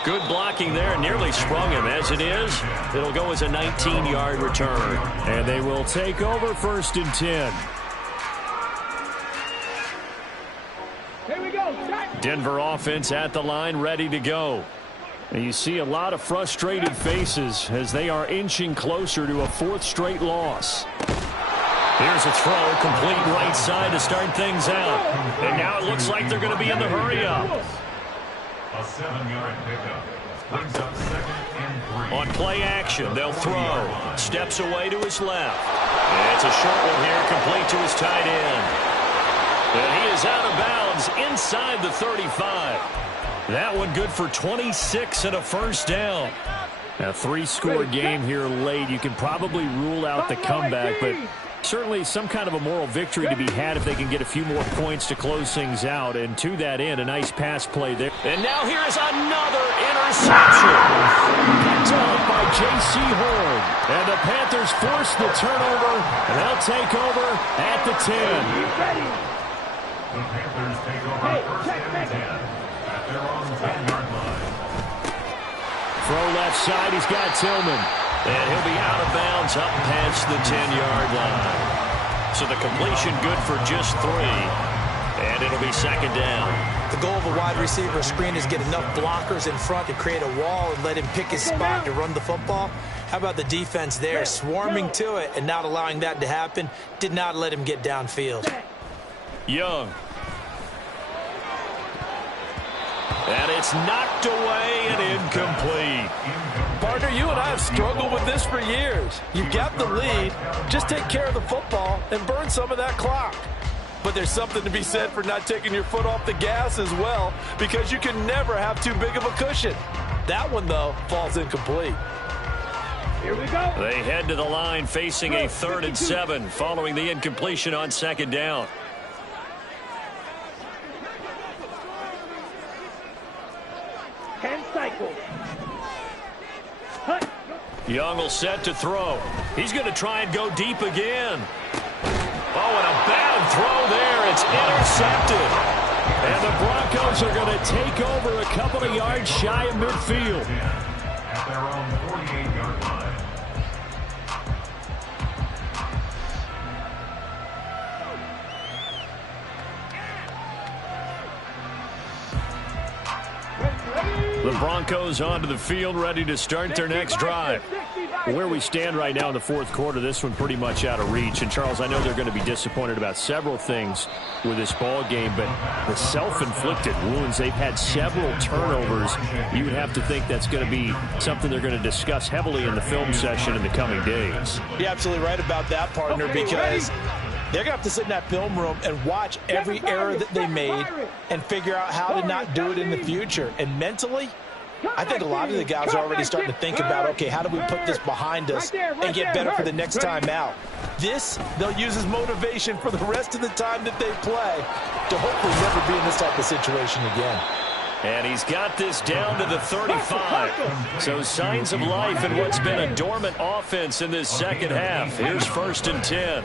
Good blocking there, nearly sprung him. As it is, it'll go as a 19-yard return. And they will take over 1st and 10. Here we go. Denver offense at the line, ready to go. And you see a lot of frustrated faces as they are inching closer to a 4th straight loss. Here's a throw, complete right side to start things out. And now it looks like they're going to be in the hurry-up. A 7-yard pickup brings up 2nd and 3. On play action, they'll throw. Steps away to his left. And it's a short one here, complete to his tight end. And he is out of bounds inside the 35. That one good for 26 and a 1st down. A 3-score game here late. You can probably rule out the comeback, but certainly some kind of a moral victory to be had if they can get a few more points to close things out. And to that end, a nice pass play there. And now here's another interception. Picked up by J.C. Horn. And the Panthers force the turnover, and they'll take over at the 10. The Panthers take over 1st and 10 at their own 10-yard line. Throw left side, he's got Tillman. And he'll be out of bounds up past the 10-yard line. So the completion good for just 3. And it'll be 2nd down. The goal of a wide receiver screen is get enough blockers in front to create a wall and let him pick his spot to run the football. How about the defense there, swarming to it and not allowing that to happen? Did not let him get downfield. Young. And it's knocked away and incomplete. Partner, you and I have struggled with this for years. You've got the lead. Just take care of the football and burn some of that clock. But there's something to be said for not taking your foot off the gas as well, because you can never have too big of a cushion. That one, though, falls incomplete. Here we go. They head to the line facing a 3rd and 7 following the incompletion on 2nd down. Young will set to throw. He's going to try and go deep again. Oh, and a bad throw there. It's intercepted. And the Broncos are going to take over a couple of yards shy of midfield. At their own 48-yard line. The Broncos onto the field, ready to start their next drive. Where we stand right now in the 4th quarter, this one pretty much out of reach. And, Charles, I know they're going to be disappointed about several things with this ball game, but the self-inflicted wounds, they've had several turnovers. You would have to think that's going to be something they're going to discuss heavily in the film session in the coming days. You're absolutely right about that, partner, because they're going to have to sit in that film room and watch every error that they made and figure out how to not do it in the future. And mentally, I think a lot of the guys are already starting to think about, okay, how do we put this behind us and get better for the next time out? This, they'll use as motivation for the rest of the time that they play to hopefully never be in this type of situation again. And he's got this down to the 35. So signs of life in what's been a dormant offense in this second half. Here's 1st and 10.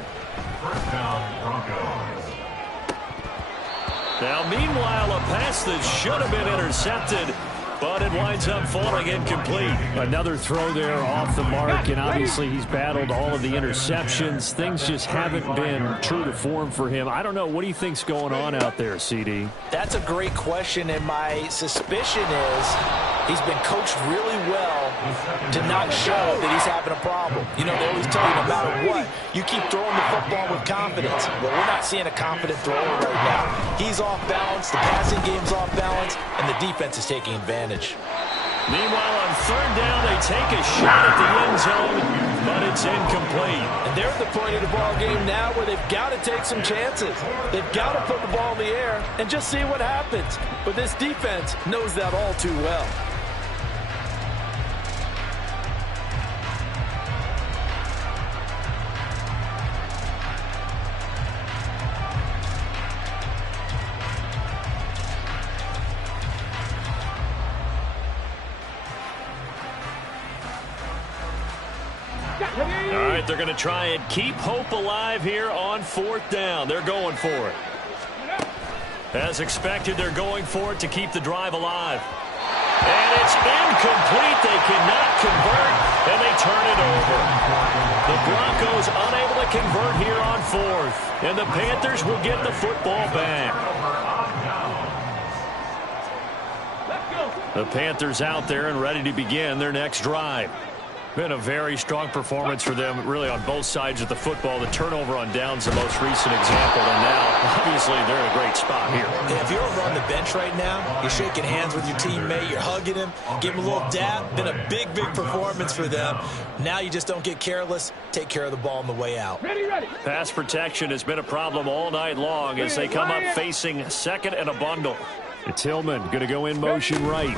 Now, meanwhile, a pass that should have been intercepted, but it winds up falling incomplete. Another throw there off the mark, and obviously he's battled all of the interceptions. Things just haven't been true to form for him. I don't know. What do you think's going on out there, CD? That's a great question, and my suspicion is he's been coached really well to not show that he's having a problem. You know, they always tell you no matter what, you keep throwing the football with confidence. Well, we're not seeing a confident thrower right now. He's off balance, the passing game's off balance, and the defense is taking advantage. Meanwhile, on 3rd down, they take a shot at the end zone, but it's incomplete. And they're at the point of the ball game now where they've got to take some chances. They've got to put the ball in the air and just see what happens. But this defense knows that all too well. All right, they're going to try and keep hope alive here on 4th down. They're going for it. As expected, they're going for it to keep the drive alive. And it's incomplete. They cannot convert, and they turn it over. The Broncos unable to convert here on 4th, and the Panthers will get the football back. The Panthers out there and ready to begin their next drive. Been a very strong performance for them, really, on both sides of the football. The turnover on downs, the most recent example, and now, obviously, they're in a great spot here. Yeah, if you're over on the bench right now, you're shaking hands with your teammate, you're hugging him, give him a little dap. Been a big, big performance for them. Now you just don't get careless. Take care of the ball on the way out. Pass protection has been a problem all night long as they come up facing 2nd and a bundle. It's Tillman going to go in motion right.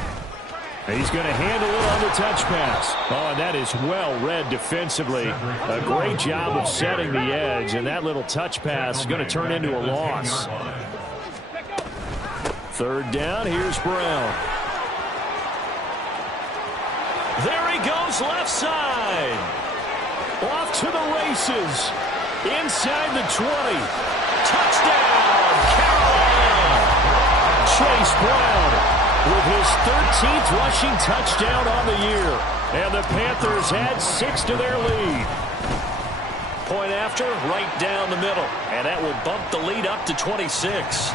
He's going to handle it on the touch pass. Oh, and that is well read defensively. A great job of setting the edge, and that little touch pass is going to turn into a loss. 3rd down, here's Brown. There he goes, left side. Off to the races. Inside the 20. Touchdown, Carolina. Chase Brown with his 13th rushing touchdown on the year. And the Panthers add 6 to their lead. Point after, right down the middle. And that will bump the lead up to 26.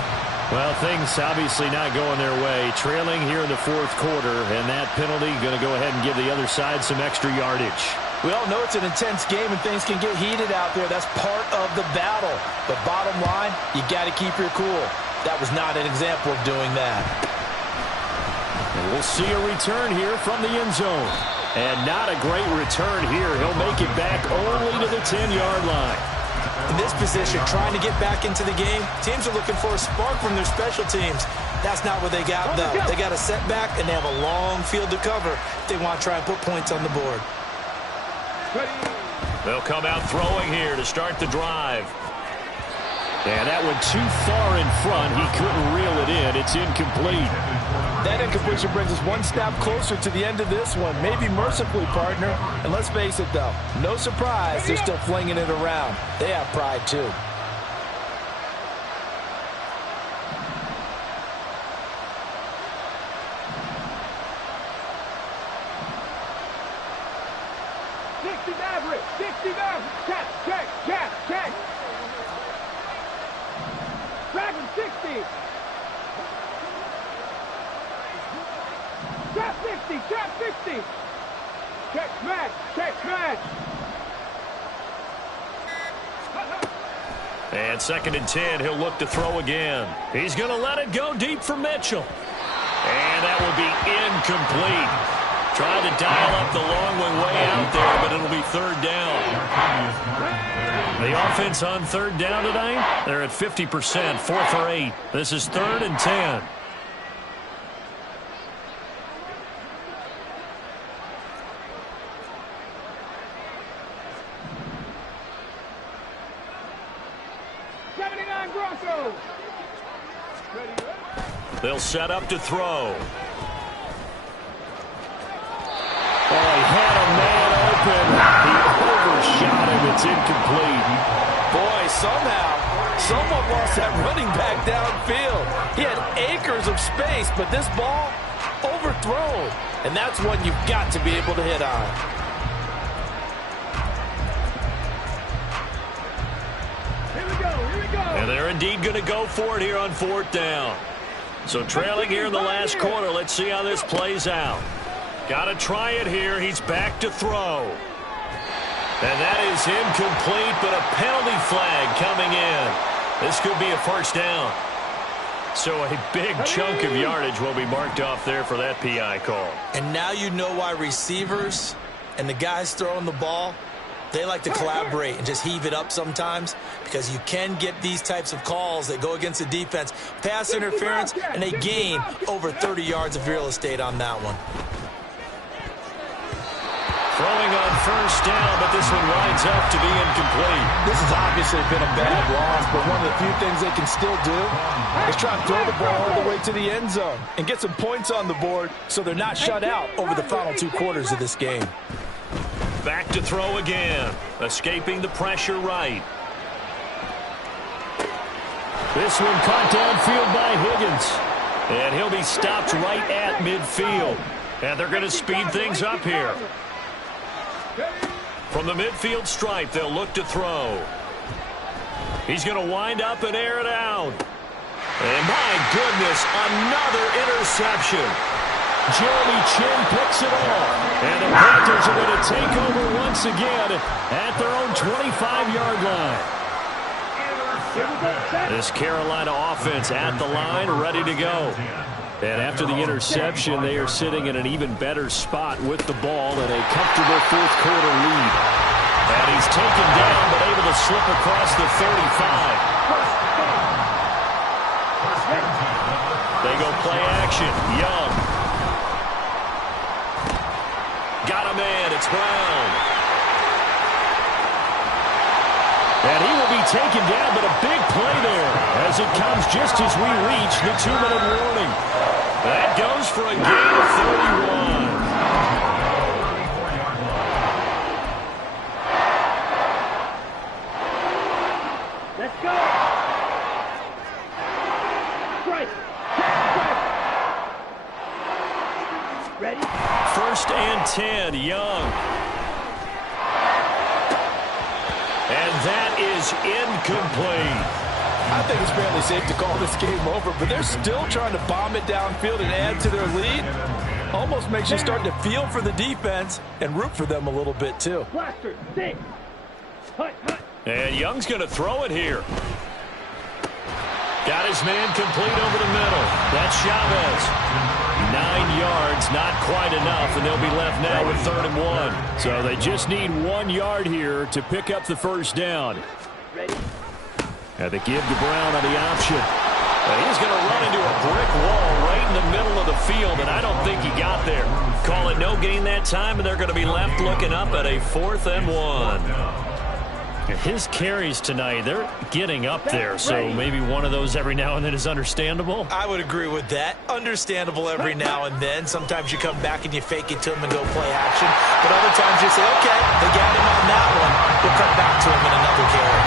Well, things obviously not going their way. Trailing here in the 4th quarter, and that penalty going to go ahead and give the other side some extra yardage. We all know it's an intense game and things can get heated out there. That's part of the battle. But bottom line, you got to keep your cool. That was not an example of doing that. And we'll see a return here from the end zone. And not a great return here. He'll make it back only to the 10-yard line. In this position, trying to get back into the game, teams are looking for a spark from their special teams. That's not what they got, though. They got a setback, and they have a long field to cover if they want to try and put points on the board. They'll come out throwing here to start the drive. And that went too far in front. He couldn't reel it in. It's incomplete. That incompletion brings us one step closer to the end of this one. Maybe mercifully, partner. And let's face it, though, no surprise, they're still flinging it around. They have pride, too. Dragon 60. Trap 60, trap 60. Check match, check match. And 2nd and 10, he'll look to throw again. He's going to let it go deep for Mitchell. And that will be incomplete. Trying to dial up the long way out there, but it'll be 3rd down. The offense on 3rd down tonight, they're at 50%, 4 for 8. This is 3rd and 10. They'll set up to throw. Oh, he had a man open. He overshot him. It's incomplete. Boy, somehow, someone lost that running back downfield. He had acres of space, but this ball overthrown. And that's one you've got to be able to hit on. And they're indeed going to go for it here on 4th down. So trailing here in the last quarter. Let's see how this plays out. Got to try it here. He's back to throw. And that is incomplete, but a penalty flag coming in. This could be a first down. So a big chunk of yardage will be marked off there for that PI call. And now you know why receivers and the guys throwing the ball, they like to collaborate and just heave it up sometimes, because you can get these types of calls that go against the defense. Pass interference, and they gain over 30 yards of real estate on that one. Throwing on first down, but this one winds up to be incomplete. This has obviously been a bad loss, but one of the few things they can still do is try and throw the ball all the way to the end zone and get some points on the board so they're not shut out over the final 2 quarters of this game. Back to throw again. Escaping the pressure right. This one caught downfield by Higgins. And he'll be stopped right at midfield. And they're going to speed things up here. From the midfield stripe, they'll look to throw. He's going to wind up and air it out. And my goodness, another interception. Jeremy Chin picks it off. And the Panthers are going to take over once again at their own 25-yard line. This Carolina offense at the line, ready to go. And after the interception, they are sitting in an even better spot with the ball in a comfortable 4th quarter lead. And he's taken down, but able to slip across the 35. They go play action. Young. Got a man. It's Brown. And he will be taken down, but a big play there as it comes just as we reach the 2-minute warning. That goes for a gain of 31. Let's go. Strike. Ready? 1st and 10, Young. And that is incomplete. I think it's fairly safe to call this game over, but they're still trying to bomb it downfield and add to their lead. Almost makes you start to feel for the defense and root for them a little bit, too. And Young's going to throw it here. Got his man complete over the middle. That's Chavez. 9 yards, not quite enough, and they'll be left now with 3rd and 1. So they just need 1 yard here to pick up the first down. And they give to Brown on the option. He's going to run into a brick wall right in the middle of the field, and I don't think he got there. Call it no gain that time, and they're going to be left looking up at a 4th and 1. His carries tonight, they're getting up there, so maybe one of those every now and then is understandable. I would agree with that. Understandable every now and then. Sometimes you come back and you fake it to him and go play action. But other times you say, okay, they got him on that one. We'll come back to him in another carry.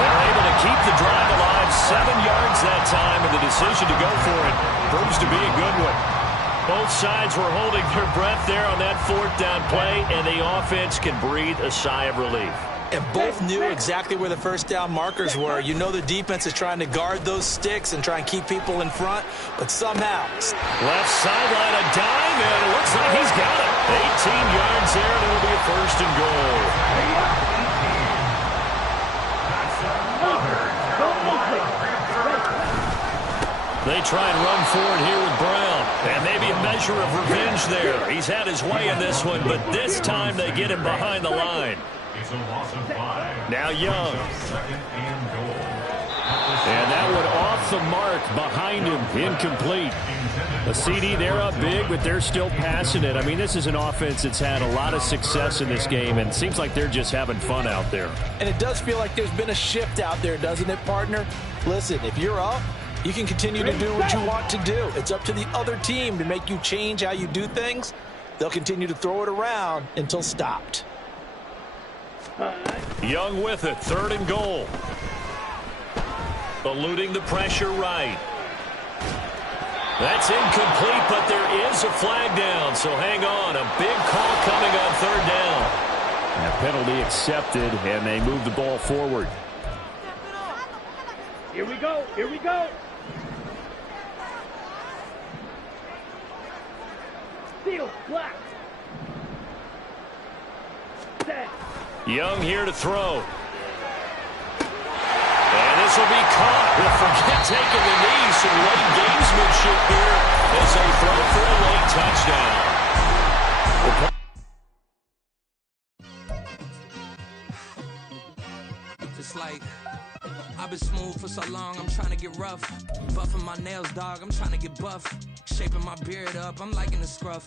They're able to keep the drive alive. 7 yards that time, and the decision to go for it proves to be a good one. Both sides were holding their breath there on that 4th down play, and the offense can breathe a sigh of relief. And both knew exactly where the first down markers were. You know the defense is trying to guard those sticks and try and keep people in front, but somehow. Left sideline, a dime, and it looks like he's got it. 18 yards there, and it'll be a 1st and goal. They try and run forward here with Brown. And maybe a measure of revenge there. He's had his way in this one, but this time they get him behind the line. Now Young. And that one off the mark behind him. Incomplete. A CD, they're up big, but they're still passing it. I mean, this is an offense that's had a lot of success in this game, and it seems like they're just having fun out there. And it does feel like there's been a shift out there, doesn't it, partner? Listen, if you're up, you can continue to do what you want to do. It's up to the other team to make you change how you do things. They'll continue to throw it around until stopped. Young with it, 3rd and goal. Eluding the pressure right. That's incomplete, but there is a flag down, so hang on. A big call coming on 3rd down. And a penalty accepted, and they move the ball forward. Here we go. Here we go. Steal. Black. Set. Young here to throw. And this will be caught. Well, forget taking the knee. Some late gamesmanship here as they throw for a late touchdown. Just like I've been smooth for so long, I'm trying to get rough. Buffing my nails, dog, I'm trying to get buff. Shaping my beard up, I'm liking the scruff.